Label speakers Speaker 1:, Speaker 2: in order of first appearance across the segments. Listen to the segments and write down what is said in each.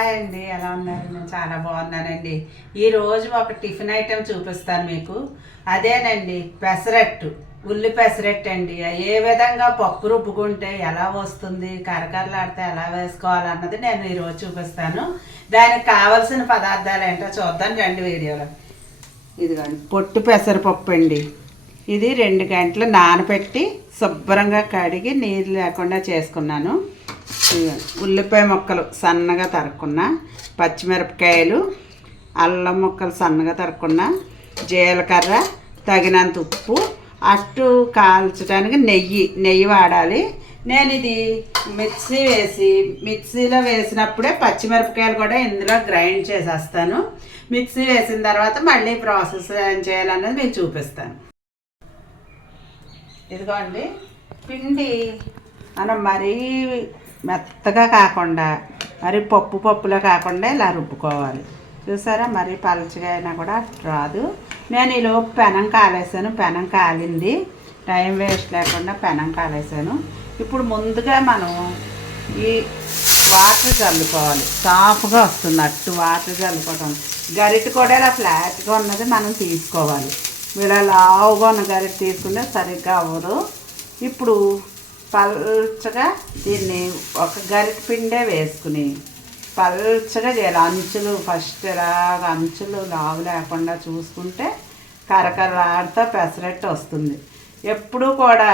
Speaker 1: Hi అండి ఎలా ఉన్నారు? నేను చాలా బాగున్నానండి. ఈరోజు ఒక టిఫిన్ ఐటెం చూపిస్తాను మీకు. అదేనండి పెసరట్టు ఉల్లి పెసరట్టు అండి ఏ విధంగా పప్పు రుబ్బుకుంటే ఎలా వస్తుంది కరకరలాడితే ఎలా వేసుకోవాలన్నది నేను ఈరోజు చూపిస్తాను. దానికి కావలసిన పదార్థాలు ఏంటో చూద్దాం రెండు వీడియోలో. ఇదిగోండి పొట్టు పెసరపప్పు అండి. ఇది రెండు గంటలు నానబెట్టి శుభ్రంగా కడిగి నీరు లేకుండా చేసుకున్నాను. ఉల్లిపాయ ముక్కలు సన్నగా తరుక్కున్నా పచ్చిమిరపకాయలు అల్లం ముక్కలు సన్నగా తరుక్కున్నా జీలకర్ర తగినంత ఉప్పు అట్టు కాల్చడానికి నెయ్యి నెయ్యి వాడాలి. నేను ఇది మిక్సీ వేసి మిక్సీలో వేసినప్పుడే పచ్చిమిరపకాయలు కూడా ఇందులో గ్రైండ్ చేసేస్తాను. మిక్సీ వేసిన తర్వాత మళ్ళీ ప్రాసెస్ ఏం చేయాలన్నది మీకు చూపిస్తాను. ఇదిగోండి పిండి మనం మరీ మెత్తగా కాకుండా మరి పప్పు పప్పులో కాకుండా ఇలా రుబ్బుకోవాలి. చూసారా? మరి పలచగా అయినా కూడా రాదు. నేను ఈలోపు పెనం కాలేసాను. పెనం కాలింది. టైం వేస్ట్ లేకుండా పెనం కాలేసాను. ఇప్పుడు ముందుగా మనం ఈ వాటర్ చల్లుకోవాలి. సాఫ్గా వస్తుంది. అట్టు వాటర్ చల్లుకోవటం. గరిటె కూడా ఇలా ఫ్లాట్గా ఉన్నది మనం తీసుకోవాలి. ఇలా లావుగా ఉన్న గరిటె తీసుకుంటే సరిగ్గా అవ్వదు. ఇప్పుడు పల్చగా దీన్ని ఒక గరిట పిండే వేసుకుని పల్చగా చేయాలి. అంచులు ఫస్ట్ ఇలాగ అంచులు లావు లేకుండా చూసుకుంటే కరకరలాడుతూ పెసరట్టు వస్తుంది. ఎప్పుడూ కూడా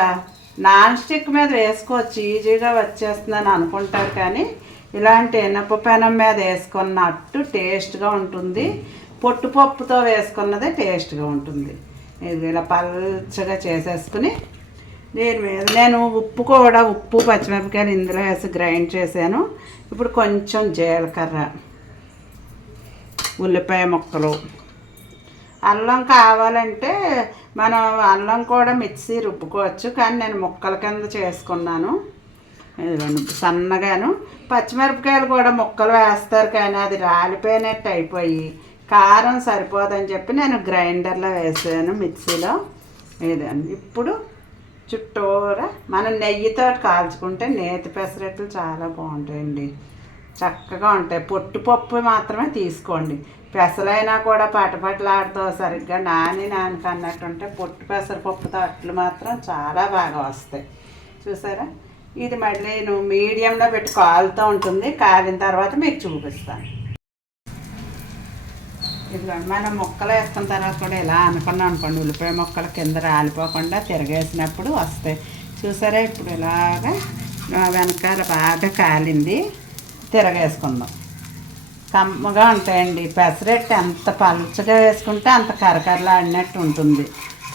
Speaker 1: నాన్ స్టిక్ మీద వేసుకోవచ్చు. ఈజీగా వచ్చేస్తుందని అనుకుంటారు కానీ ఇలాంటి ఇనప పెనం మీద వేసుకున్నట్టు టేస్ట్గా ఉంటుంది. పొట్టుపప్పుతో వేసుకున్నదే టేస్ట్గా ఉంటుంది. ఇది ఇలా పల్చగా చేసేసుకుని దీని మీద నేను ఉప్పు కూడా ఉప్పు పచ్చిమిరపకాయలు ఇందులో వేసి గ్రైండ్ చేశాను. ఇప్పుడు కొంచెం జీలకర్ర ఉల్లిపాయ ముక్కలు. అల్లం కావాలంటే మనం అల్లం కూడా మిక్సీ రుబ్బుకోవచ్చు కానీ నేను ముక్కల కింద చేసుకున్నాను. సన్నగాను. పచ్చిమిరపకాయలు కూడా ముక్కలు వేస్తారు కానీ అది రాలిపోయినట్టు అయిపోయి కారం సరిపోదని చెప్పి నేను గ్రైండర్లో వేసాను మిక్సీలో. ఇదండి ఇప్పుడు చుట్టూరా మనం నెయ్యితో కాల్చుకుంటే నేతి పెసరట్లు చాలా బాగుంటాయండి. చక్కగా ఉంటాయి. పొట్టు పప్పు మాత్రమే తీసుకోండి. పెసలైనా కూడా పటపటలాడుతూ సరిగ్గా నాని నాని అన్నట్టుంటే పొట్టు పెసరపప్పుతో అట్లు మాత్రం చాలా బాగా వస్తాయి. చూసారా? ఇది మళ్ళీ నేను మీడియంలో పెట్టి కాలుతూ ఉంటుంది. కాలిన తర్వాత మీకు చూపిస్తాను. ఇదిగోండి మనం మొక్కలు వేసుకున్న తర్వాత కూడా ఇలా అనుకున్నాం అనుకోండి ఉల్లిపాయ ముక్కలు కింద రాలిపోకుండా తిరగేసినప్పుడు వస్తాయి. చూసారా? ఇప్పుడు ఇలాగా వెనకాల బాగా కాలింది తిరగేసుకుందాం. కమ్మగా ఉంటాయండి. పెసరెట్టు ఎంత పలుచగా వేసుకుంటే అంత కరకరలాడినట్టు ఉంటుంది.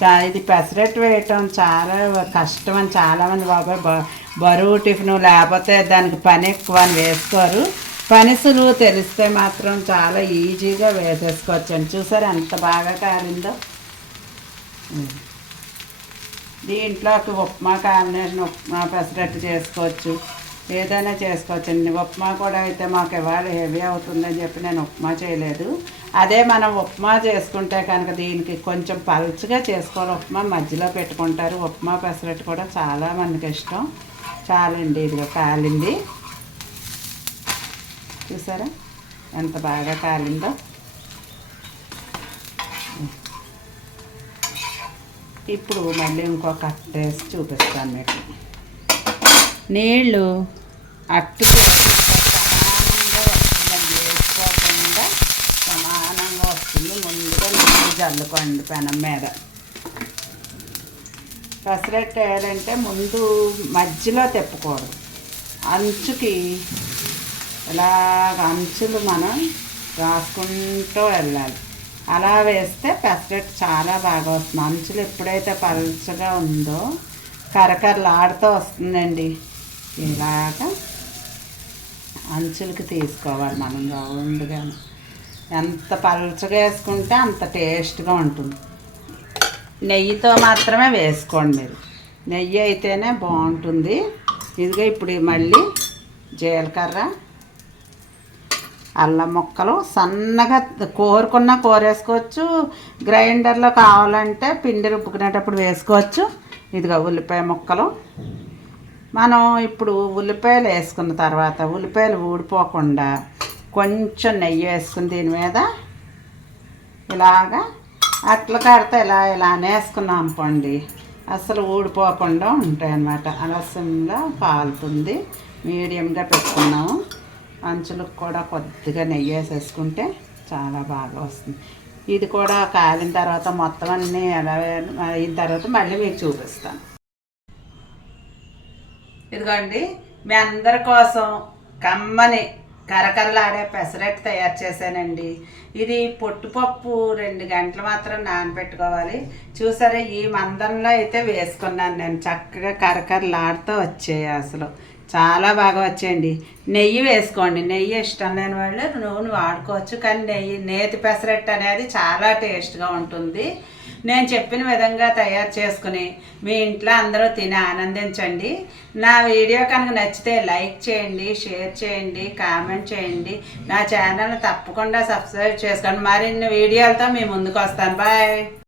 Speaker 1: చా ఇది పెసరట్టు వేయటం చాలా కష్టం అని చాలామంది బాబాయ్ బ- బరువు టిఫిన్ లేకపోతే దానికి పని ఎక్కువ అని వేసుకోరు. పని సులువు తెలిస్తే మాత్రం చాలా ఈజీగా వేసేసుకోవచ్చు అండి చూసారు ఎంత బాగా కాలిందో? దీంట్లోకి ఉప్మా కాంబినేషన్ ఉప్మా పెసరట్టు చేసుకోవచ్చు. ఏదైనా చేసుకోవచ్చండి. ఉప్మా కూడా అయితే మాకు ఇవాళ హెవీ అవుతుందని చెప్పి నేను ఉప్మా చేయలేదు. అదే మనం ఉప్మా చేసుకుంటే కనుక దీనికి కొంచెం పలుచగా చేసుకోవాలి. ఉప్మా మధ్యలో పెట్టుకుంటారు. ఉప్మా పెసరట్టు కూడా చాలా మందికి ఇష్టం. చాలండి ఇదిగా కాలింది. చూసారా? ఎంత బాగా కాలిందో. ఇప్పుడు మళ్ళీ ఇంకొక అట్టేసి వేసి చూపిస్తాను మీకు. నీళ్ళు అట్టు సమానంగా వస్తుందండి వేసుకోకుండా సమానంగా వస్తుంది. ముందుగా నీళ్ళు చల్లుకోండి పెనం మీద. పెసరట్టు వేయాలంటే ముందు మధ్యలో తిప్పకూడదు. అంచుకి ఇలాగ అంచులు మనం రాసుకుంటూ వెళ్ళాలి. అలా వేస్తే పెసరట్టు చాలా బాగా వస్తుంది. అంచులు ఎప్పుడైతే పలుచగా ఉందో కరకరలాడుతూ వస్తుందండి. ఇలాగ అంచులకి తీసుకోవాలి మనం రౌండ్గా ఎంత పలుచగా వేసుకుంటే అంత టేస్ట్గా ఉంటుంది. నెయ్యితో మాత్రమే వేసుకోండి మీరు. నెయ్యి అయితేనే బాగుంటుంది. ఇదిగో ఇప్పుడు మళ్ళీ జీలకర్ర అల్లం ముక్కలు సన్నగా కోరుకున్న కోరేసుకోవచ్చు. గ్రైండర్లో కావాలంటే పిండి రుబ్బుకునేటప్పుడు వేసుకోవచ్చు. ఇదిగో ఉల్లిపాయ ముక్కలు. మనం ఇప్పుడు ఉల్లిపాయలు వేసుకున్న తర్వాత ఉల్లిపాయలు ఊడిపోకుండా కొంచెం నెయ్యి వేసుకుని దీని మీద ఇలాగా అట్ల కడితే ఇలా ఇలా అనేసుకున్నాం అనుకోండి అసలు ఊడిపోకుండా ఉంటాయి అన్నమాట అలసంలో కాలుతుంది. మీడియంగా పెట్టుకున్నాము అంచులకు కూడా కొద్దిగా నెయ్యి వేసేసుకుంటే చాలా బాగా వస్తుంది. ఇది కూడా కాలిన తర్వాత మొత్తం అన్నీ ఎలా అయిన తర్వాత మళ్ళీ మీకు చూపిస్తాను. ఇదిగోండి మీ అందరి కోసం కమ్మని కరకరలాడే పెసరట్టు తయారు చేశానండి. ఇది పొట్టుపప్పు రెండు గంటలు మాత్రం నానబెట్టుకోవాలి. చూసారా ఈ మందంలో అయితే వేసుకున్నాను నేను. చక్కగా కరకరలాడుతూ వచ్చాయి అసలు. చాలా బాగా వచ్చాయండి. నెయ్యి వేసుకోండి. నెయ్యి ఇష్టం లేని వాళ్ళు నూనె వాడుకోవచ్చు. కానీ నెయ్యి నేతి పెసరట్టు అనేది చాలా టేస్ట్గా ఉంటుంది. నేను చెప్పిన విధంగా తయారు చేసుకుని మీ ఇంట్లో అందరూ తిని ఆనందించండి. నా వీడియో కనుక నచ్చితే లైక్ చేయండి షేర్ చేయండి కామెంట్ చేయండి. నా ఛానల్ తప్పకుండా సబ్స్క్రైబ్ చేసుకోండి. మరిన్ని వీడియోలతో మీ ముందుకు వస్తాను. బాయ్.